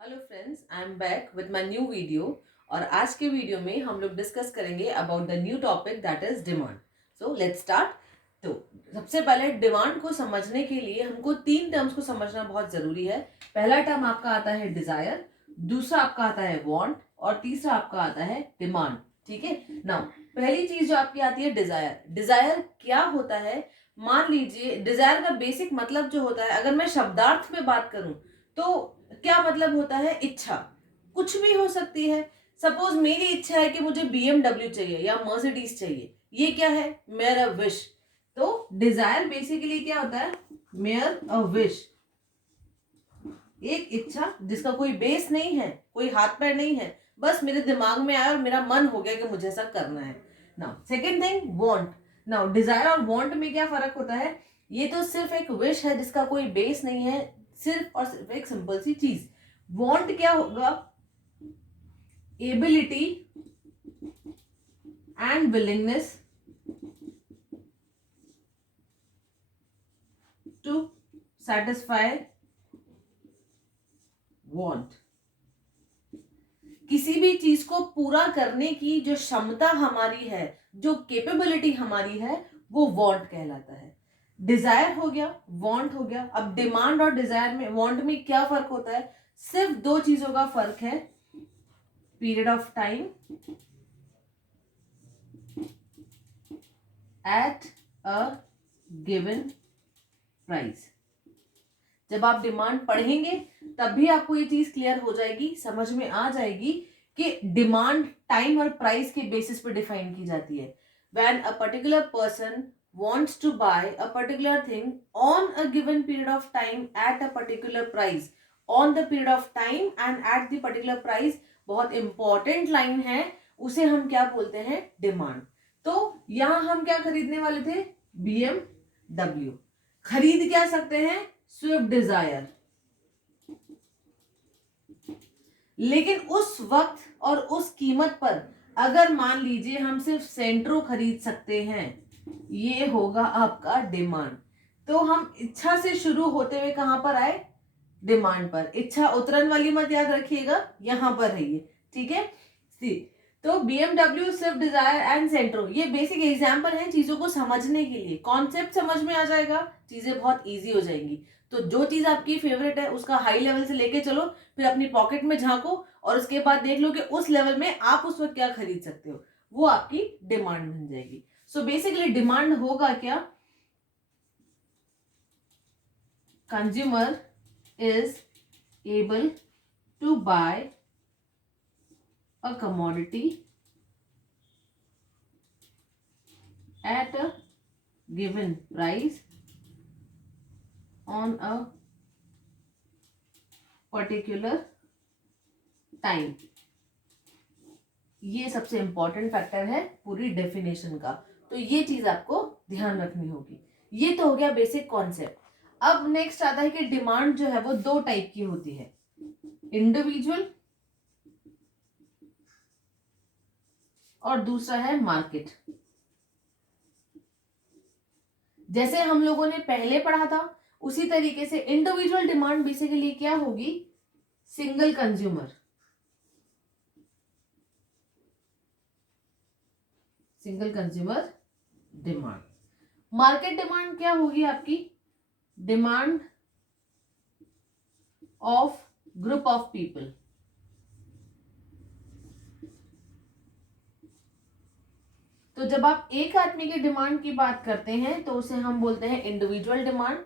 Hello friends, I am back with my new video. और आज के वीडियो में हम लोग डिस्कस करेंगे about the new topic that is demand. So let's start. तो सबसे पहले डिमांड को समझने के लिए हमको तीन टर्म्स को समझना बहुत जरूरी है। पहला टर्म आपका आता है डिजायर, दूसरा आपका आता है वांट और तीसरा आपका आता है डिमांड। ठीक है। नाउ पहली चीज जो आपकी आती है डिजायर। डिजायर क्या होता है? मान लीजिए डिजायर का बेसिक मतलब जो होता है, अगर मैं शब्दार्थ में बात करूं तो क्या मतलब होता है? इच्छा। कुछ भी हो सकती है। सपोज मेरी इच्छा है कि मुझे BMW चाहिए या मर्सिडीज चाहिए, ये क्या है? मेरा विश। तो डिजायर बेसिकली क्या होता है? मेयर अ विश, एक इच्छा जिसका कोई बेस नहीं है, कोई हाथ पैर नहीं है, बस मेरे दिमाग में आया और मेरा मन हो गया कि मुझे ऐसा करना है। Now second thing, want. Now desire और वांट में क्या फर्क होता है? ये तो सिर्फ एक विश है जिसका कोई बेस नहीं है, सिर्फ और सिर्फ एक सिंपल सी चीज। वांट क्या होगा? Ability and willingness to satisfy want. किसी भी चीज को पूरा करने की जो क्षमता हमारी है, जो कैपेबिलिटी हमारी है, वो वांट कहलाता है। डिजायर हो गया, वांट हो गया। अब डिमांड और डिजायर में, वांट में क्या फर्क होता है? सिर्फ दो चीजों का फर्क है, period of time at a given price. जब आप डिमांड पढ़ेंगे तब भी आपको ये चीज क्लियर हो जाएगी, समझ में आ जाएगी कि डिमांड टाइम और प्राइस के बेसिस पे डिफाइन की जाती है। When a particular person wants to buy a particular thing on a given period of time at a particular price, on the period of time and at the particular price, बहुत important line है, उसे हम क्या बोलते हैं? Demand. तो यहां हम क्या खरीदने वाले थे? BMW। खरीद क्या सकते हैं? Swift Dzire. लेकिन उस वक्त और उस कीमत पर अगर मान लीजिए हम सिर्फ सेंट्रो खरीद सकते हैं, ये होगा आपका डिमांड। तो हम इच्छा से शुरू होते हुए कहां पर आए? डिमांड पर। इच्छा उतरन वाली मत याद रखिएगा, यहां पर है ये। ठीक है। सी, तो BMW, स्विफ्ट डिजायर एंड सेंट्रो, ये बेसिक एग्जांपल हैं चीजों को समझने के लिए। कॉन्सेप्ट समझ में आ जाएगा, चीजें बहुत इजी हो जाएंगी। तो जो चीज आपकी फेवरेट है उसका हाई लेवल से लेके चलो, फिर अपनी पॉकेट में झांको और उसके बाद देख लो कि उस लेवल में आप उस वक्त क्या खरीद सकते हो, वो आपकी डिमांड बन जाएगी। सो बेसिकली डिमांड होगा क्या? Consumer is able to buy a commodity at a given price on a particular time। ये सबसे इंपॉर्टेंट फैक्टर है पूरी डेफिनेशन का, तो ये चीज आपको ध्यान रखनी होगी। ये तो हो गया बेसिक कॉन्सेप्ट। अब नेक्स्ट आता है कि डिमांड जो है वो दो टाइप की होती है, इंडिविजुअल और दूसरा है मार्केट। जैसे हम लोगों ने पहले पढ़ा था उसी तरीके से इंडिविजुअल डिमांड बेसिकली क्या होगी? Single consumer, single consumer demand. Market demand क्या होगी आपकी? Demand of group of people. तो जब आप एक आदमी की डिमांड की बात करते हैं तो उसे हम बोलते हैं इंडिविजुअल डिमांड।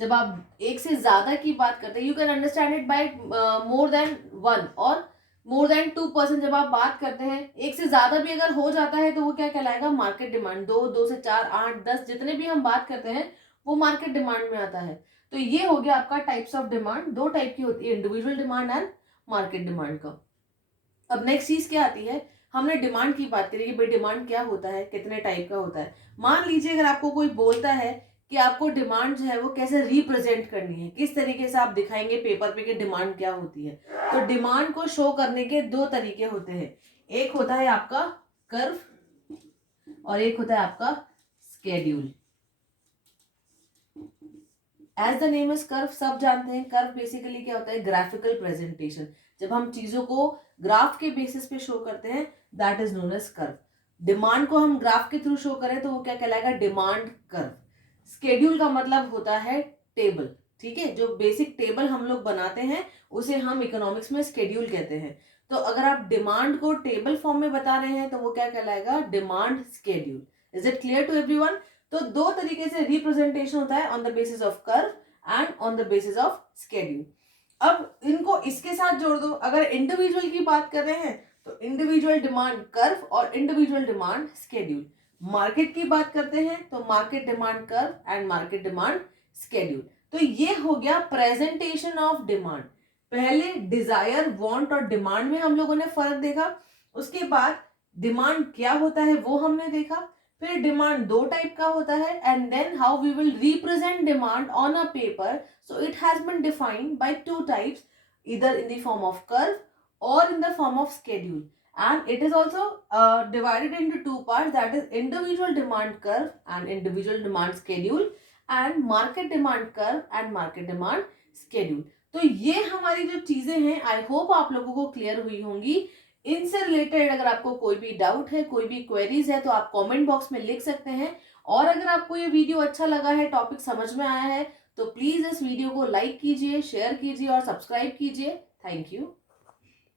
जब आप एक से ज्यादा की बात करते हैं, you can understand it by more than one और मोर देन 2%। जब आप बात करते हैं एक से ज्यादा भी अगर हो जाता है तो वो क्या कहलाएगा? Market demand. दो, दो से चार, 8, 10, जितने भी हम बात करते हैं वो मार्केट डिमांड में आता है। तो ये हो गया आपका टाइप्स ऑफ डिमांड। दो टाइप की होती है, individual demand and market demand का। अब नेक्स्ट चीज क्या आती है? हमने डिमांड की बात करी कि भाई डिमांड क्या होता है, कितने टाइप का होता है। मान लीजिए अगर आपको कोई बोलता है कि आपको डिमांड जो है वो कैसे रिप्रेजेंट करनी है, किस तरीके से आप दिखाएंगे पेपर पे कि डिमांड क्या होती है, तो डिमांड को शो करने के दो तरीके होते हैं। एक होता है आपका कर्व और एक होता है आपका schedule. As the name is curve, सब जानते हैं कर्व बेसिकली क्या होता है, ग्राफिकल प्रेजेंटेशन। जब हम चीजों को ग्राफ के बेसिस पे शो करते हैं that is known as curve. Demand को हम ग्राफ के थ्रू शो करें तो वो क्या कहलाएगा, डिमांड कर्व। स्केड्यूल का मतलब होता है टेबल, ठीक है, जो बेसिक टेबल हम लोग बनाते हैं उसे हम इकोनॉमिक्स में स्केड्यूल कहते हैं। तो अगर आप डिमांड को टेबल फॉर्म में बता रहे हैं तो वो क्या कहलाएगा, demand schedule. Is it clear to everyone? तो दो तरीके से रिप्रेजेंटेशन होता है, on the basis of curve and on the basis of schedule. अब इनको इसके साथ जोड़ दो। अगर इंडिविजुअल की बात कर रहे हैं तो इंडिविजुअल डिमांड कर्व और इंडिविजुअल डिमांड स्केड्यूल। मार्केट की बात करते हैं तो market demand curve and market demand schedule. तो ये हो गया प्रेजेंटेशन ऑफ डिमांड। पहले डिजायर, वांट और डिमांड में हम लोगों ने फर्क देखा, उसके बाद डिमांड क्या होता है वो हमने देखा, फिर डिमांड दो टाइप का होता है, and then how we will represent demand on a paper. So it has been defined by two types, either in the form of curve or in the form of schedule. And it is also divided into two parts, that is individual demand curve and individual demand schedule, and market demand curve and market demand schedule. तो ये हमारी जो चीजें हैं, I hope आप लोगों को clear हुई होंगी। इनसे रिलेटेड अगर आपको कोई भी डाउट है, कोई भी क्वेरीज है, तो आप कमेंट बॉक्स में लिख सकते हैं। और अगर आपको ये वीडियो अच्छा लगा है, टॉपिक समझ में आया है, तो प्लीज इस वीडियो को लाइक कीजिए, शेयर कीजिए और सब्सक्राइब कीजिए। Thank you.